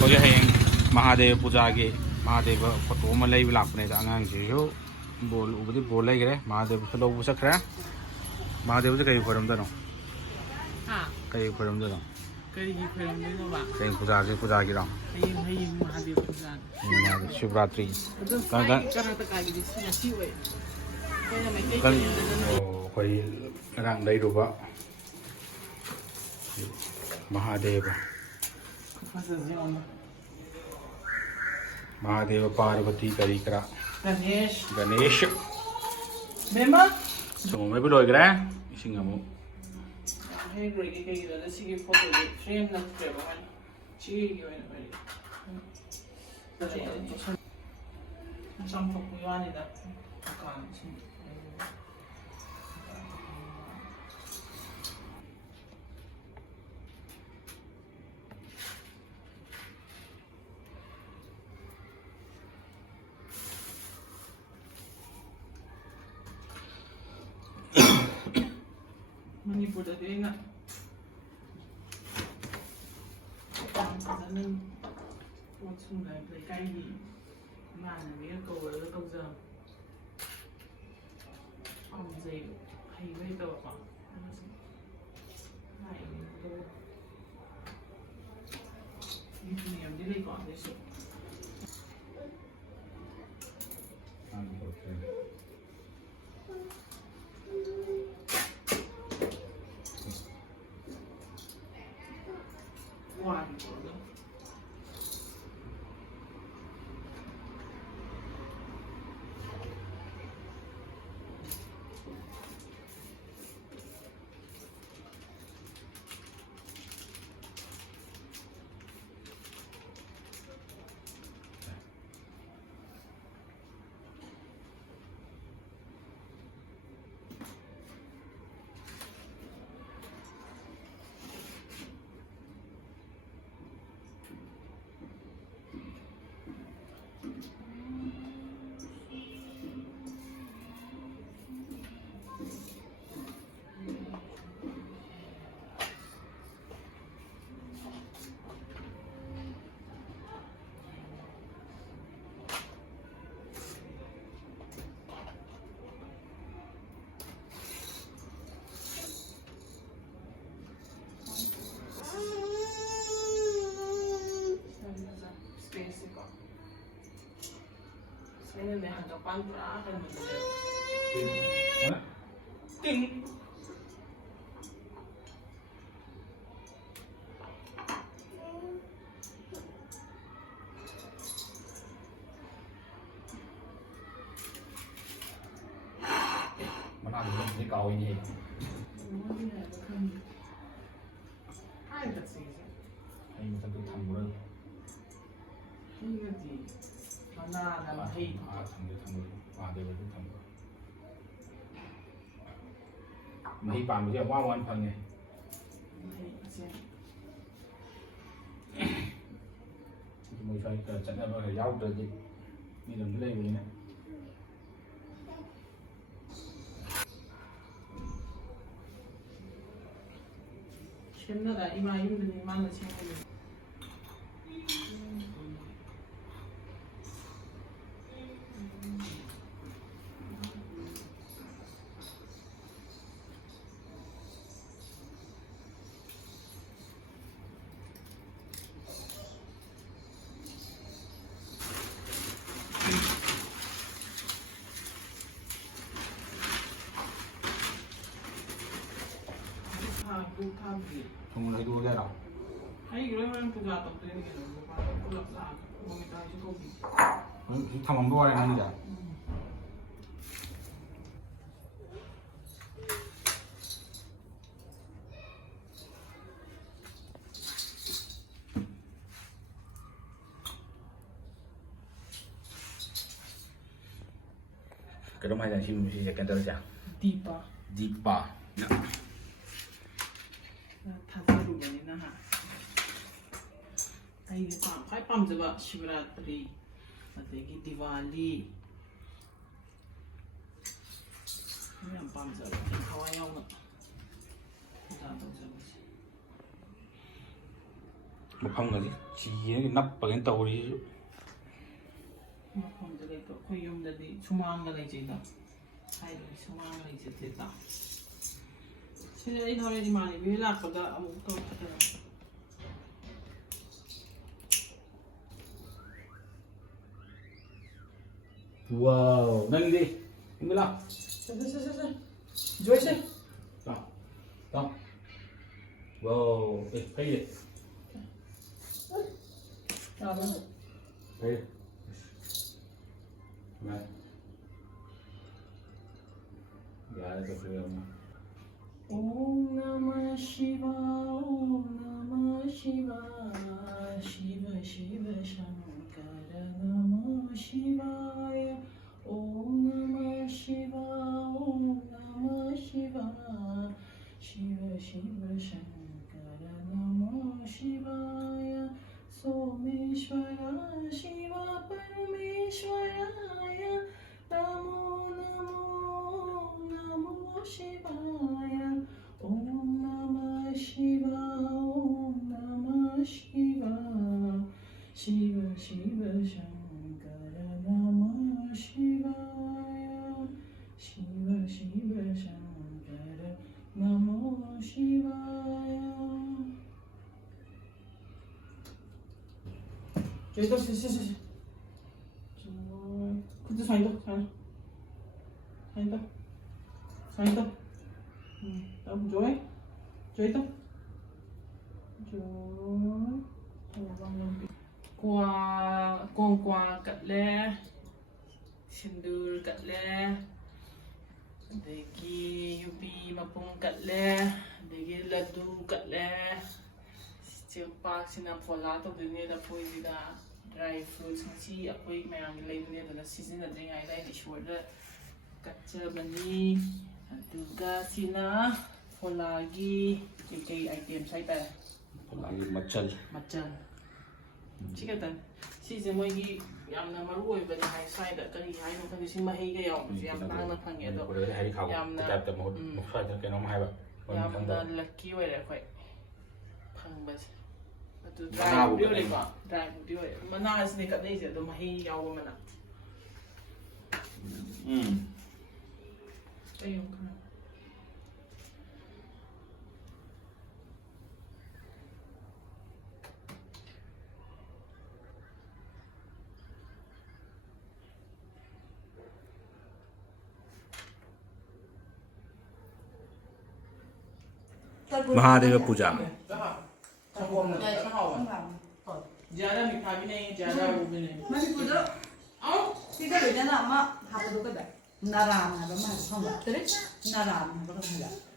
ꯍꯧꯖꯤꯛ ꯍꯌꯦꯡ ꯃꯍꯥꯗꯦꯕ ꯄꯨꯖꯥꯒꯤ ꯃꯍꯥꯗꯦꯕ ꯐꯣꯇꯣ ꯑꯃ ꯂꯩꯕ ꯂꯥꯛꯄꯅꯦꯗ ꯑꯉꯥꯡꯁꯤꯁꯨ ꯕꯣꯜ ꯎꯕꯗꯤ ꯕꯣꯜ ꯂꯩꯈ꯭ꯔꯦ ꯃꯍꯥꯗꯦꯕꯁꯨ ꯂꯧꯕ ꯆꯠꯈ꯭ꯔꯦ ꯃꯍꯥꯗꯦꯕꯁꯦ ꯀꯩ ꯈꯣꯏꯔꯝꯗꯣꯏꯅꯣ ꯀꯩ ꯈꯣꯏꯔꯝꯗꯣꯏꯅꯣ ꯀꯔꯤꯒꯤ ꯈꯣꯏꯔꯝꯗꯣꯏꯅꯣꯕ ꯍꯌꯦꯡ ꯄꯨꯖꯥꯁꯦ ꯄꯨꯖꯥꯒꯤꯔꯣ ꯍꯌꯦꯡ ꯃꯍꯥꯗꯦꯕ ꯄꯨꯖꯥꯅꯤ ꯁꯤꯕꯔꯥꯇ꯭ꯔꯤ ꯑꯗꯣ ꯀꯔꯅꯥꯇꯀꯥꯒꯤꯗꯤ ꯉꯁꯤ ꯑꯣꯏ ꯑꯩꯈꯣꯏꯅ ꯃꯩꯇꯩ ꯑꯩꯈꯣꯏ ꯉꯔꯥꯡ ꯂꯩꯔꯨꯕ ꯃꯍꯥꯗꯦꯕ महादेव पार्वती करी करा गणेश सोमे भी लोगरे इसिंग अमु हे रोगी के गिरा सी के फोटो दे फ्रेम नत्रे बहन ची की ओइन बरी संपक यानी दा कान सी ꯃꯅꯤꯄꯨꯔꯗꯗꯤ ꯑꯩꯅ ꯐꯖꯅ ꯄꯣꯠ ꯁꯨꯝꯕ ꯂꯩꯀꯥꯏꯒꯤ ꯏꯃꯥꯟꯅꯕꯤꯒ ꯀꯧꯔꯒ ꯇꯧꯖꯕ ꯄꯥꯝꯖꯩ ꯍꯩꯕ ꯍꯩꯇꯕꯀꯣ ꯑꯃꯁꯨꯡ ꯂꯥꯛꯏꯅꯦ ꯃꯌꯥꯝꯗꯤ ꯂꯩꯀꯣ ꯑꯗꯨꯁꯨ Ini hadapan akan menjadi ting. Mana ada yang kau ini? Ada sih. Ini satu tamburan. Ini di mana dalam hei. Tamburan. Ada betul tamburan. Mahi pan macam wan pan ni. Mui phải chặt ra rồi rau rồi gì, mi đừng lấy gì nữa. 옛날에 이마 힘든 이마는 생각이 Không lấy đua ra đâu. Hay 그러면 부자 또 되는 게 너무 많아. 올라가. 몸이 다 지고비. Thằng đua này nó vậy. Cái đó mai là xin sẽ cái tên là Deepa. Deepa. 타사루건이나 하. 아이게 참快 밤저바 시브라트리, 어디기 디발리, ꯌꯥꯝ ꯄꯥꯝꯖꯕ ꯊꯋꯥꯏ ꯌꯥꯎꯅ ꯄꯨꯖꯥ ꯇꯧꯖꯕꯁꯦ ꯃꯐꯝꯒꯁꯤ ꯆꯤꯔꯒ ꯅꯞꯄꯒꯅ ꯇꯧꯔꯤꯁꯤꯁꯨ ꯃꯐꯝꯗ ꯂꯩꯕ ꯑꯩꯈꯣꯏ ꯌꯨꯝꯗꯗꯤ ꯁꯨꯃꯥꯡꯒ ꯂꯩꯖꯩꯗ ꯍꯥꯏꯗꯤ ꯁꯨꯃꯥꯡ ꯂꯩꯖꯗꯦꯗ ꯁꯤꯗ ꯑꯩꯅ ꯍꯣꯔꯦꯟ ꯏꯃꯥꯟꯅꯕꯤ ꯂꯥꯛꯄꯗ ꯑꯃꯨꯛ ꯇꯧꯔꯛꯀꯗꯕ 와우 nanti ini lah Joyce lah lah wow thấy gì thấy này gà đây cà phê không Om Namah Shivaya Om Namah Shivaya Shiva Shiva Shankara Namah Shivaya Om Namah Shivaya Om Namah Shivaya Shiva Shiva Shankara Namah Shivaya Someshwara Shiva Parameshwaraya Namo Namo Namo Shivaya Om Namah Shivaya Om Namah Shivaya Shiva Shiva Shankara Namah Shivaya Shiva Shiva Shankara Namah Shivaya 저기 또 그때 사이다 사이다 다음 조이 조이 또 qua cắt lê sindur cắt lê degi yubi mapung cắt lê degi laddu cắt lê Pak sinapola to dunia da poi da dry fruits ngasi apoi mayang lay dunia da season da dring ai dai dishwar da kachabani aduga sina polagi yukai item sai ta lagi macam macam chikatan sise moigi yamna maru oi bani hai sai da kari hai no kan sin mahi ga yaw yam tang na phange do yamna kita mau sai da keno mai ba yamna lucky oi ra khoi phangba dry videoเลยก่อน dry video มันน่าสนิทกับนี่เสียตัวมาให้ยาวมันอ่ะไปยุ่งกัน Mahadev पूजा ज्यादा मीठा भी नहीं ज्यादा वो भी नहीं मैं भी पूजा आओ सीधा ले जाना अम्मा हाथ दो कर नाराम है बम्मा हम तेरे नाराम है बम्मा